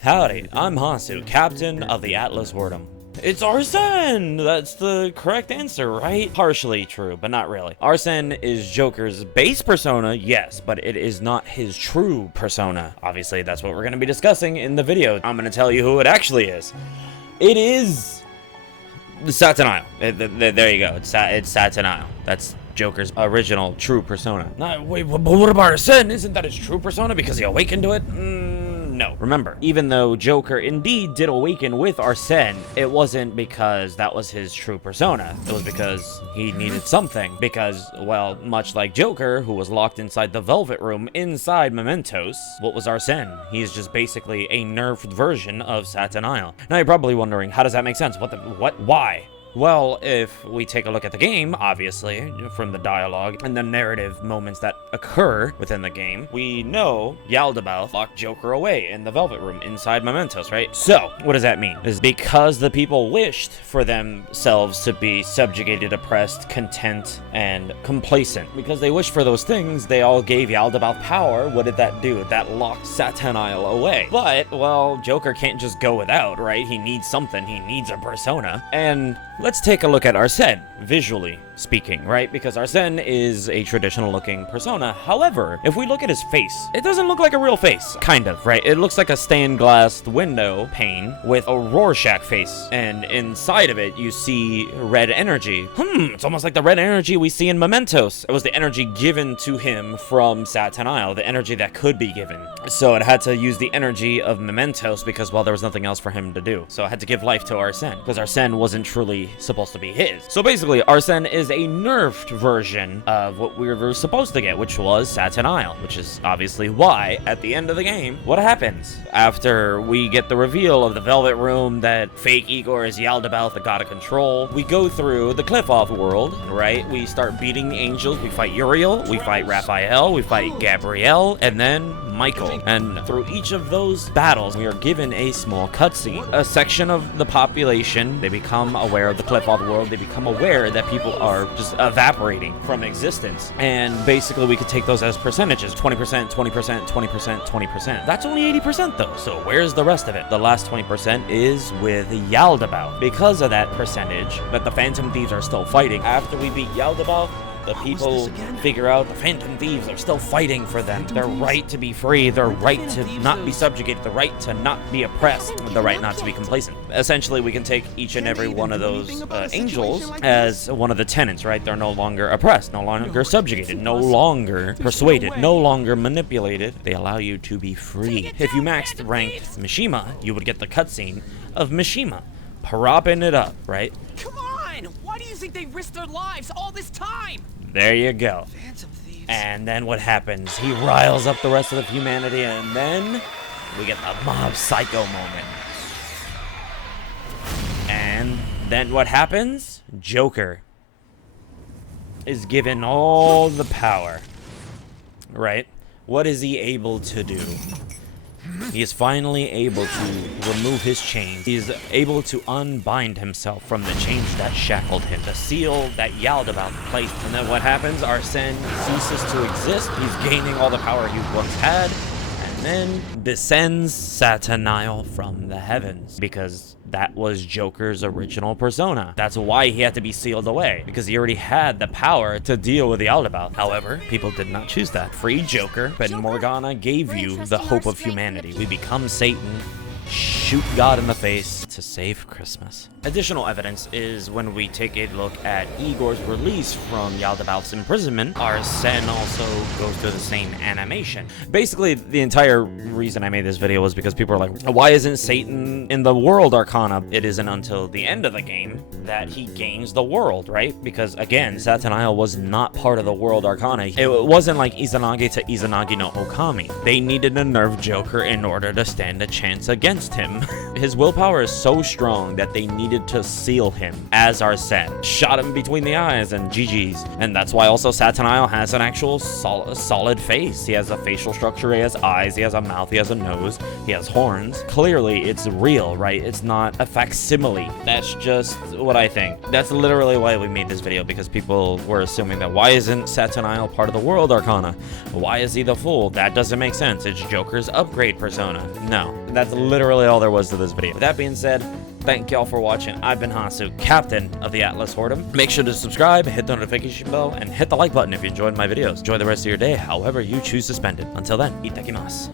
Howdy, I'm Hansu, captain of the Atlas Wardum. It's Arsene! That's the correct answer, right? Partially true, but not really. Arsene is Joker's base persona, yes, but it is not his true persona. Obviously, that's what we're going to be discussing in the video. I'm going to tell you who it actually is. It is Satanael. There you go. It's Satanael. That's Joker's original true persona. Wait, but what about Arsene? Isn't that his true persona because he awakened to it? No. Remember, even though Joker indeed did awaken with Arsene, it wasn't because that was his true persona. It was because he needed something. Because, well, much like Joker, who was locked inside the Velvet Room inside Mementos, what was Arsene? He's just basically a nerfed version of Satanael. Now you're probably wondering, how does that make sense? Why? Well, if we take a look at the game, obviously, from the dialogue and the narrative moments that occur within the game, we know Yaldabaoth locked Joker away in the Velvet Room inside Mementos, right? So, what does that mean? Is because the people wished for themselves to be subjugated, oppressed, content, and complacent. Because they wished for those things, they all gave Yaldabaoth power. What did that do? That locked Satanael away. But, well, Joker can't just go without, right? He needs something. He needs a persona. And let's take a look at Arsene, visually speaking, right? Because Arsene is a traditional looking persona. However, if we look at his face, it doesn't look like a real face. Kind of, right? It looks like a stained glass window pane with a Rorschach face. And inside of it, you see red energy. It's almost like the red energy we see in Mementos. It was the energy given to him from Satanael, the energy that could be given. So it had to use the energy of Mementos because, well, there was nothing else for him to do. So it had to give life to Arsene because Arsene wasn't truly supposed to be his. So basically, Arsene is a nerfed version of what we were supposed to get, which was Satanael, which is obviously why, at the end of the game, what happens? After we get the reveal of the Velvet Room that fake Igor is Yaldabaoth, the god of control, we go through the Cliff-Off world, right? We start beating the angels, we fight Uriel, we fight Raphael, we fight Gabrielle, and then Michael. And through each of those battles, we are given a small cutscene. A section of the population, they become aware of the Cliff-Off world, they become aware that people are just evaporating from existence. And basically we could take those as percentages. 20%, 20%, 20%, 20%. That's only 80% though, so where's the rest of it? The last 20% is with Yaldabaoth. Because of that percentage, that the Phantom Thieves are still fighting. After we beat Yaldabaoth, the people figure out the Phantom Thieves are still fighting for them. Their right to be free, their right to not be subjugated, the right to not be oppressed, the right not to be complacent. Essentially, we can take each and every one of those angels as one of the tenets, right? They're no longer oppressed, no longer subjugated, no longer persuaded, no longer manipulated. They allow you to be free. If you maxed ranked Mishima, you would get the cutscene of Mishima propping it up, right? Come on! Why do you think they risked their lives all this time? There you go. Phantom Thieves. And then what happens? He riles up the rest of humanity, and then we get the mob psycho moment. And then what happens? Joker is given all the power, right? What is he able to do? He is finally able to remove his chains. He is able to unbind himself from the chains that shackled him. The seal that Yaldabaoth placed. And then what happens? Arsene ceases to exist. He's gaining all the power he once had. And then descends Satanael from the heavens. Because that was Joker's original persona. That's why he had to be sealed away, because he already had the power to deal with the Yaldabaoth. However, people did not choose that. Free Joker, but Morgana gave you the hope of humanity. We become Satan, shoot God in the face to save Christmas. Additional evidence is when we take a look at Igor's release from Yaldabaoth's imprisonment. Arsene also goes through the same animation. Basically, the entire reason I made this video was because people are like, why isn't Satan in the World Arcana? It isn't until the end of the game that he gains the world, right? Because again, Satanael was not part of the World Arcana. It wasn't like Izanagi to Izanagi no Okami. They needed to nerf Joker in order to stand a chance against him. His willpower is so strong that they needed to seal him as Arsene. Shot him between the eyes and GG's. And that's why also Satanael has an actual solid face. He has a facial structure, he has eyes, he has a mouth, he has a nose, he has horns. Clearly, it's real, right? It's not a facsimile. That's just what I think. That's literally why we made this video, because people were assuming that why isn't Satanael part of the World Arcana? Why is he the fool? That doesn't make sense. It's Joker's upgrade persona. No, That's literally all there was to this video. With that being said, thank y'all for watching. I've been Hasu, captain of the Atlas Whoredom. Make sure to subscribe, hit the notification bell, and hit the like button if you enjoyed my videos. Enjoy the rest of your day, however you choose to spend it. Until then, itakimasu.